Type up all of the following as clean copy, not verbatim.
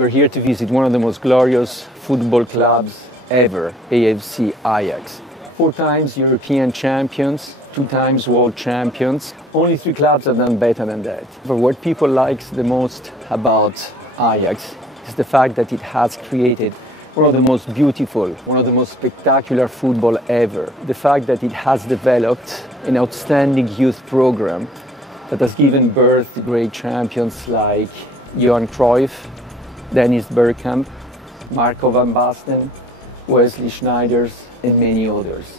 We're here to visit one of the most glorious football clubs ever, AFC Ajax. 4 times European champions, 2 times world champions. Only 3 clubs have done better than that. But what people like the most about Ajax is the fact that it has created one of the most beautiful, one of the most spectacular football ever. The fact that it has developed an outstanding youth program that has given birth to great champions like Johan Cruyff, Dennis Bergkamp, Marco van Basten, Wesley Sneijder, and many others.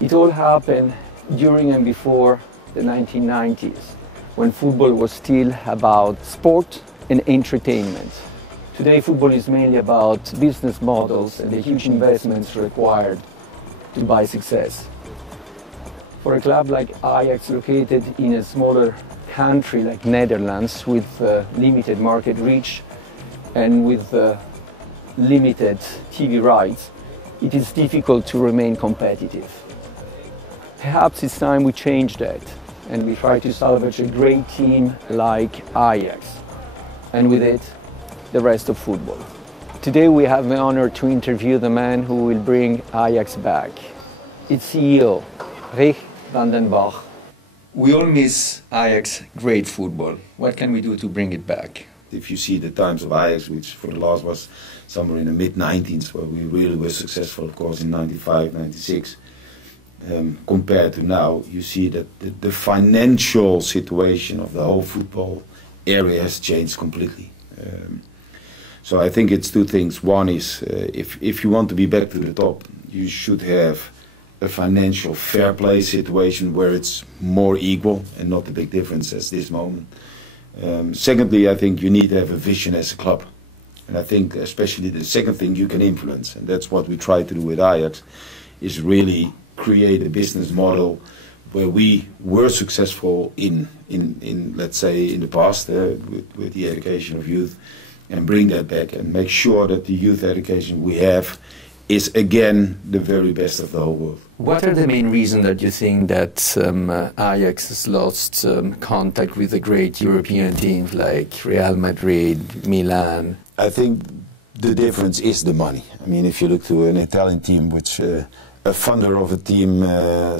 It all happened during and before the 1990s, when football was still about sport and entertainment. Today, football is mainly about business models and the huge investments required to buy success. For a club like Ajax, located in a smaller country like Netherlands, with limited market reach and with limited TV rights, it is difficult to remain competitive. Perhaps it's time we change that and we try to salvage a great team like Ajax, and with it, the rest of football. Today we have the honor to interview the man who will bring Ajax back. Its CEO, Rick van den Bach. We all miss Ajax great football. What can we do to bring it back? If you see the times of Ajax, which for the last was somewhere in the mid-90s, where we really were successful, of course, in 95, 96, compared to now, you see that the financial situation of the whole football area has changed completely. So I think it's 2 things. One is, if you want to be back to the top, you should have a financial fair play situation where it's more equal and not a big difference as this moment. Secondly, I think you need to have a vision as a club. And I think especially the second thing you can influence, and that's what we try to do with Ajax, is really create a business model where we were successful in let's say, in the past with the education of youth, and bring that back and make sure that the youth education we have is again the very best of the whole world. What are the main reasons that you think that Ajax has lost contact with the great European teams like Real Madrid, Milan? I think the difference is the money. I mean, if you look to an Italian team, which a funder of a team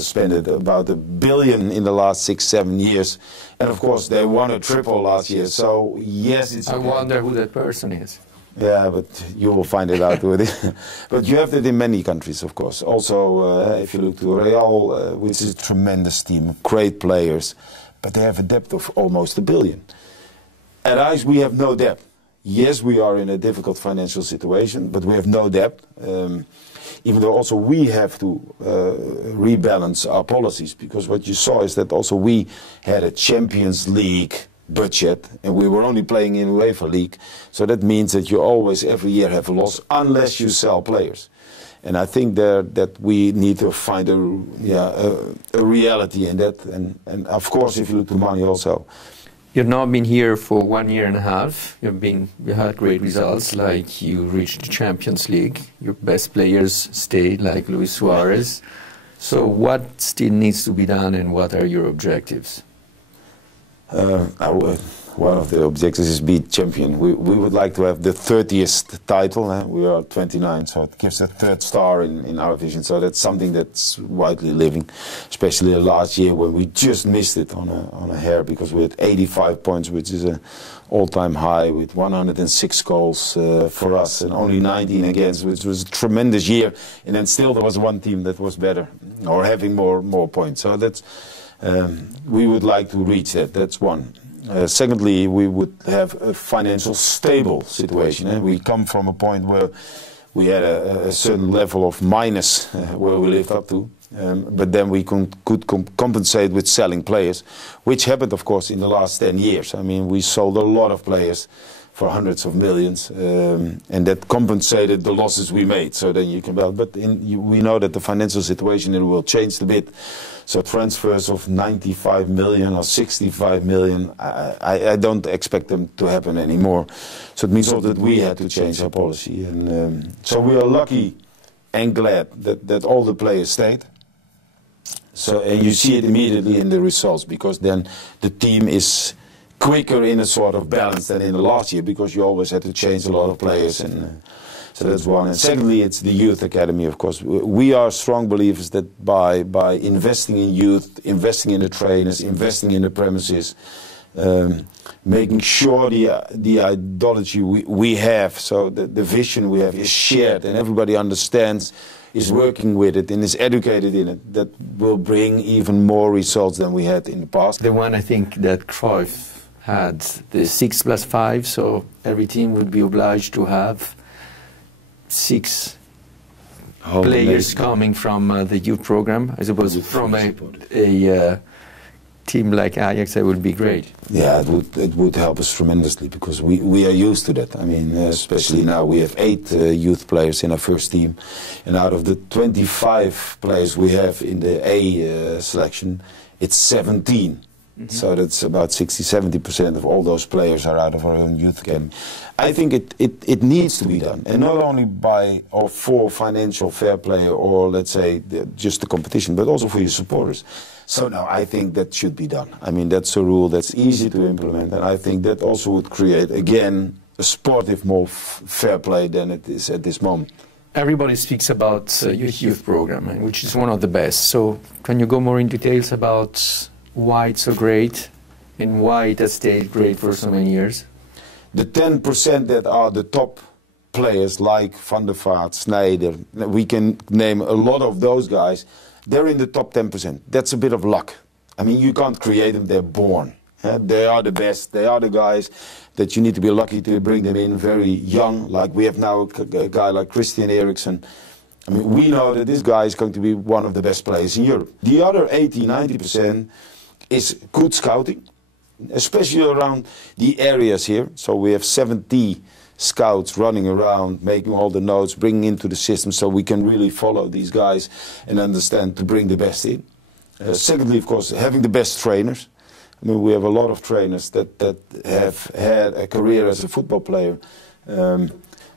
spent about $1 billion in the last 6-7 years, and of course they won a triple last year. So yes, it's. I wonder who that person is. Yeah, but you will find it out with it. But you have that in many countries, of course. Also, if you look to Real, which is a tremendous team, great players, but they have a debt of almost $1 billion. At Ajax, we have no debt. Yes, we are in a difficult financial situation, but we have no debt. Even though also we have to rebalance our policies, because what you saw is that also we had a Champions League budget and we were only playing in UEFA League, so that means that you always every year have a loss unless you sell players. And I think that we need to find a reality in that, and of course if you look to money also. You've now been here for 1.5 years. You had great results, like you reached the Champions League. Your best players stayed, like Luis Suarez. So what still needs to be done, and what are your objectives? One of the objectives is be champion. We would like to have the 30th title. We are 29, so it gives a 3rd star in our vision. So that's something that's widely living, especially last year when we just missed it on a hair, because we had 85 points, which is an all-time high, with 106 goals for us and only 19 against, which was a tremendous year. And then still there was one team that was better or having more points. So that's we would like to reach that. That's one. Secondly, we would have a financial stable situation. We come from a point where we had a certain level of minus where we lived up to, but then we could compensate with selling players, which happened, of course, in the last 10 years. I mean, we sold a lot of players for hundreds of millions, and that compensated the losses we made. So then you can, but we know that the financial situation will change a bit. So transfers of 95 million or 65 million, I don't expect them to happen anymore. So it means also that we had to change our policy. And so we are lucky and glad that all the players stayed. So, and you see it immediately in the results, because then the team is quicker in a sort of balance than in the last year, because you always had to change a lot of players, and so that's one. And secondly, it's the youth academy, of course. We are strong believers that by investing in youth, investing in the trainers, investing in the premises, making sure the ideology we have, so the vision we have is shared and everybody understands, is working with it and is educated in it, that will bring even more results than we had in the past. The one I think that Cruyff had, the 6+5, so every team would be obliged to have 6 players coming from the youth program. I suppose from a team like Ajax, that would be great. Yeah, it would help us tremendously, because we are used to that. I mean, especially now we have 8 youth players in our first team, and out of the 25 players we have in the A selection, it's 17. So that's about 60–70% of all those players are out of our own youth academy. I think it needs to be done, and not only by or for financial fair play, or let's say just the competition, but also for your supporters. So now I think that should be done. I mean, that's a rule that's easy to implement, and I think that also would create, again, a sportive more fair play than it is at this moment. Everybody speaks about your youth program, which is one of the best. So can you go more in details about why it's so great and why it has stayed great for so many years? The 10% that are the top players, like Van der Vaart, Sneijder, we can name a lot of those guys, they're in the top 10%. That's a bit of luck. I mean, you can't create them, they're born. They are the best, they are the guys that you need to be lucky to bring them in very young. Like we have now a guy like Christian Eriksen. I mean, we know that this guy is going to be one of the best players in Europe. The other 80–90% is good scouting, especially around the areas here. So we have 70 scouts running around, making all the notes, bringing into the system, so we can really follow these guys and understand to bring the best in. Secondly, of course, having the best trainers. I mean, we have a lot of trainers that have had a career as a football player.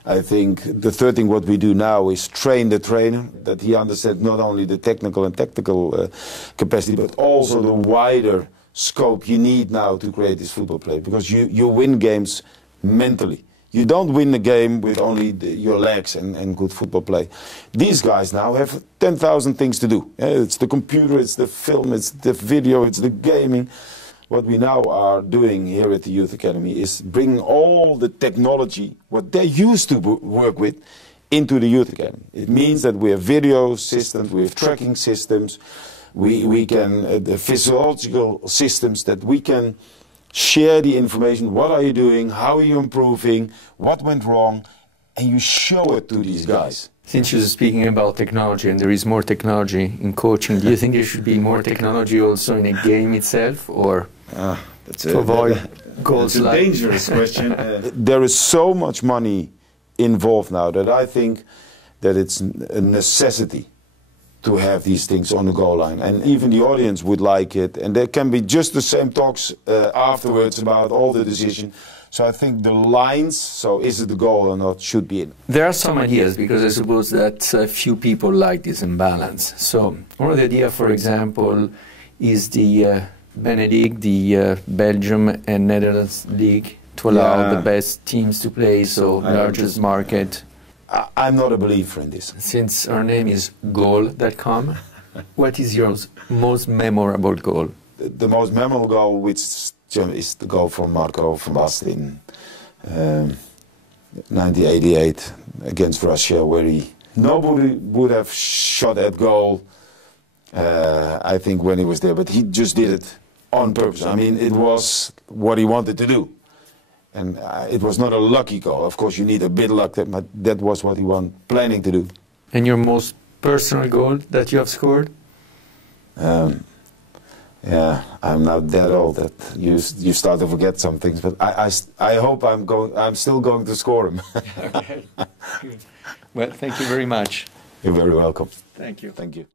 I think the third thing what we do now is train the trainer, that he understands not only the technical and tactical capacity, but also the wider scope you need now to create this football play. Because you win games mentally. You don't win the game with only your legs and good football play. These guys now have 10,000 things to do. It's the computer, it's the film, it's the video, it's the gaming. What we now are doing here at the Youth Academy is bringing all the technology, what they used to work with, into the Youth Academy. It means that we have video systems, we have tracking systems, we can, the physiological systems that we can share the information. What are you doing? How are you improving? What went wrong? And you show it to these guys. Since you're speaking about technology, and there is more technology in coaching, do you think there should be more technology also in a game itself, or to avoid goals? That's a dangerous question. There is so much money involved now that I think that it's a necessity to have these things on the goal line, and even the audience would like it, and there can be just the same talks afterwards about all the decisions. So I think the lines, so is it the goal or not, should be in. There are some ideas, because I suppose that few people like this imbalance. So one of the ideas, for example, is the Benedict, the Belgium and Netherlands League, to allow the best teams to play, so largest market. I'm not a believer in this. Since our name is goal.com, what is your most memorable goal? The most memorable goal, which is the goal from Marco van Basten in 1988 against Russia, where nobody would have shot that goal, I think, when he was there, but he just did it on purpose. I mean, it was what he wanted to do. And it was not a lucky goal. Of course, you need a bit of luck, but that was what he was planning to do. And your most personal goal that you have scored? Yeah, I'm not that old that you start to forget some things, but I hope I'm still going to score them. Okay. Well, thank you very much. You're very welcome. Thank you. Thank you.